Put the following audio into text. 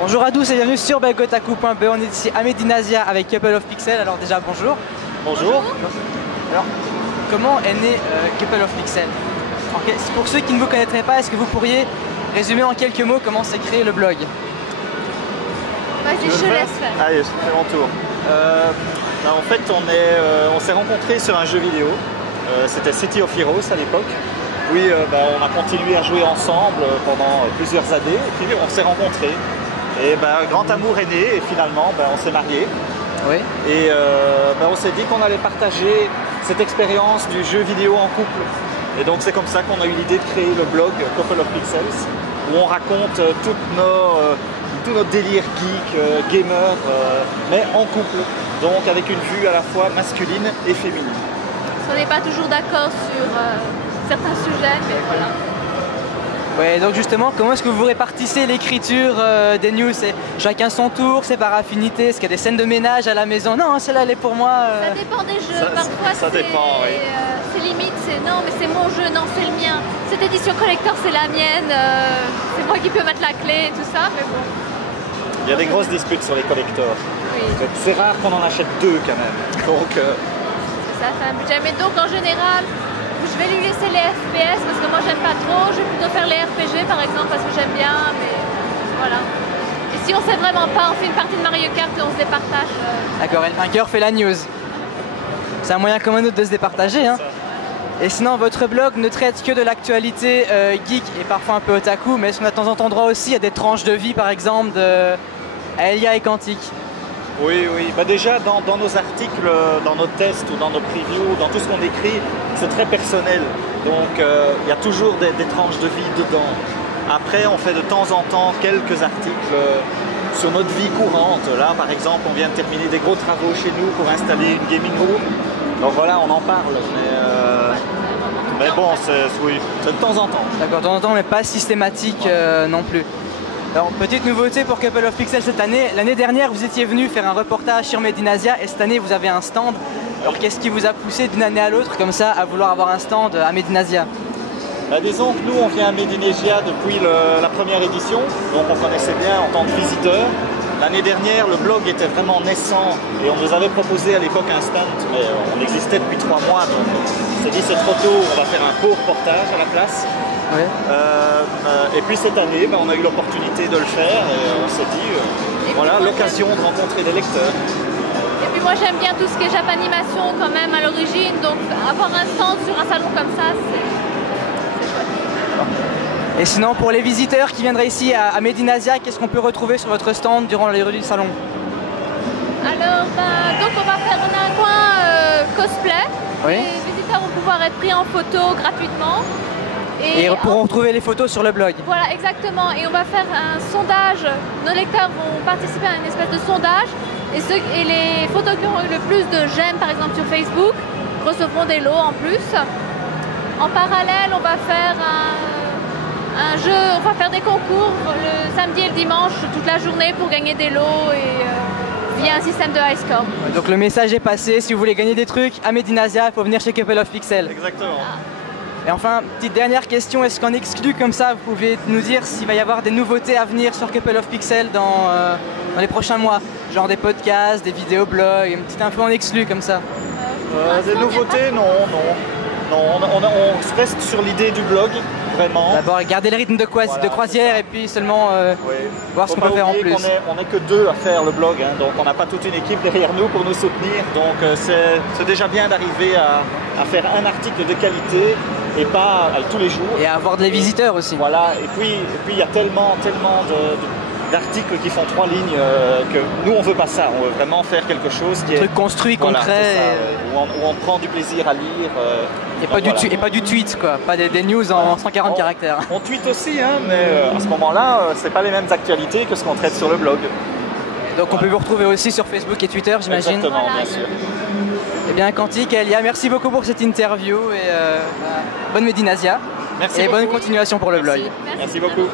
Bonjour à tous et bienvenue sur Gotaku.be. On est ici à Medinazia avec Couple of Pixels. Alors déjà bonjour. Bonjour. Alors comment est né Couple of Pixels? Pour ceux qui ne vous connaîtraient pas, est-ce que vous pourriez résumer en quelques mots comment s'est créé le blog? Vas-y, je te laisse faire. Allez, je fais mon tour. En fait, on s'est rencontrés sur un jeu vidéo. C'était City of Heroes à l'époque. Oui, on a continué à jouer ensemble pendant plusieurs années. Et puis on s'est rencontrés. Et grand amour est né et finalement on s'est mariés. Oui. Et on s'est dit qu'on allait partager cette expérience du jeu vidéo en couple. Et donc c'est comme ça qu'on a eu l'idée de créer le blog Couple of Pixels, où on raconte tous nos délires geek, gamer, mais en couple. Donc avec une vue à la fois masculine et féminine. On n'est pas toujours d'accord sur certains sujets, mais voilà. Ouais, donc justement, comment est-ce que vous répartissez l'écriture des news? C'est chacun son tour, c'est par affinité? Est-ce qu'il y a des scènes de ménage à la maison? Non, celle-là elle est pour moi. Ça dépend des jeux, parfois ça dépend, oui. C'est limite, c'est non mais c'est mon jeu, non c'est le mien. Cette édition collector c'est la mienne, c'est moi qui peux mettre la clé et tout ça, mais bon. Il y a des grosses disputes sur les collectors. Oui. C'est rare qu'on en achète deux quand même. Donc, ça fait un budget, mais donc en général, je vais lui laisser les FPS parce que moi j'aime pas trop, je vais plutôt faire les RPG par exemple parce que j'aime bien, mais voilà. Et si on sait vraiment pas, on fait une partie de Mario Kart et on se départage. D'accord, et le vainqueur fait la news. C'est un moyen comme un autre de se départager. Hein. Et sinon, votre blog ne traite que de l'actualité geek et parfois un peu otaku, mais est-ce qu'on a de temps en temps droit aussi à des tranches de vie, par exemple, de Elia et Quantique? oui. Déjà, dans nos articles, dans nos tests ou dans nos previews, dans tout ce qu'on écrit, c'est très personnel. Donc, il y a toujours des tranches de vie dedans. Après, on fait de temps en temps quelques articles sur notre vie courante. Là, par exemple, on vient de terminer des gros travaux chez nous pour installer une gaming room. Donc voilà, on en parle. Mais bon, c'est de temps en temps. D'accord, de temps en temps, mais pas systématique non plus. Alors, petite nouveauté pour Couple of Pixels cette année. L'année dernière, vous étiez venu faire un reportage sur Medinazia et cette année, vous avez un stand. Alors, qu'est-ce qui vous a poussé d'une année à l'autre, comme ça, à vouloir avoir un stand à Medinazia? Disons que nous, on vient à Medinazia depuis la première édition, donc on connaissait bien en tant que visiteur. L'année dernière, le blog était vraiment naissant et on nous avait proposé à l'époque un stand, mais on existait depuis 3 mois, donc on s'est dit c'est trop tôt, on va faire un beau reportage à la place. Oui. Et puis cette année, on a eu l'opportunité de le faire et on s'est dit, voilà, l'occasion de rencontrer des lecteurs. Et puis moi j'aime bien tout ce qui est Japanimation quand même à l'origine, donc avoir un stand sur un salon comme ça, c'est chouette. Et sinon, pour les visiteurs qui viendraient ici à Medinazia, qu'est-ce qu'on peut retrouver sur votre stand durant les rues du salon? Alors, donc on va faire un coin cosplay. Oui. Les visiteurs vont pouvoir être pris en photo gratuitement. Et pourront retrouver les photos sur le blog. Voilà, exactement. Et on va faire un sondage. Nos lecteurs vont participer à une espèce de sondage. Et les photos qui auront eu le plus de j'aime, par exemple sur Facebook, recevront des lots en plus. En parallèle, on va faire un jeu, on va faire des concours le samedi et le dimanche toute la journée pour gagner des lots et via un système de high score. Donc le message est passé, si vous voulez gagner des trucs à Medinazia, il faut venir chez Couple of Pixels. Exactement. Et enfin, petite dernière question, est-ce qu'en exclu comme ça, vous pouvez nous dire s'il va y avoir des nouveautés à venir sur Couple of Pixels dans les prochains mois? Genre des podcasts, des vidéos blogs, une petite info en exclu comme ça? Des nouveautés, non. On reste sur l'idée du blog, vraiment. D'abord, garder le rythme de croisière et puis seulement voir ce qu'on peut faire en plus. On n'est que 2 à faire le blog, hein, donc on n'a pas toute une équipe derrière nous pour nous soutenir. Donc c'est déjà bien d'arriver à faire un article de qualité et pas tous les jours. Et à avoir des visiteurs aussi. Voilà, et puis il y a tellement d'articles qui font 3 lignes que nous on veut pas ça, on veut vraiment faire quelque chose qui est... truc construit, concret. Ça, où on prend du plaisir à lire. Et pas du tweet quoi, pas des news en 140 caractères. On tweet aussi, hein, mais à ce moment-là, c'est pas les mêmes actualités que ce qu'on traite sur le blog. Donc on peut vous retrouver aussi sur Facebook et Twitter, j'imagine. Exactement, bien sûr. Eh bien, Quantique et Elia, merci beaucoup pour cette interview et bonne Medinazia. Merci et beaucoup. bonne continuation pour le blog. Merci beaucoup.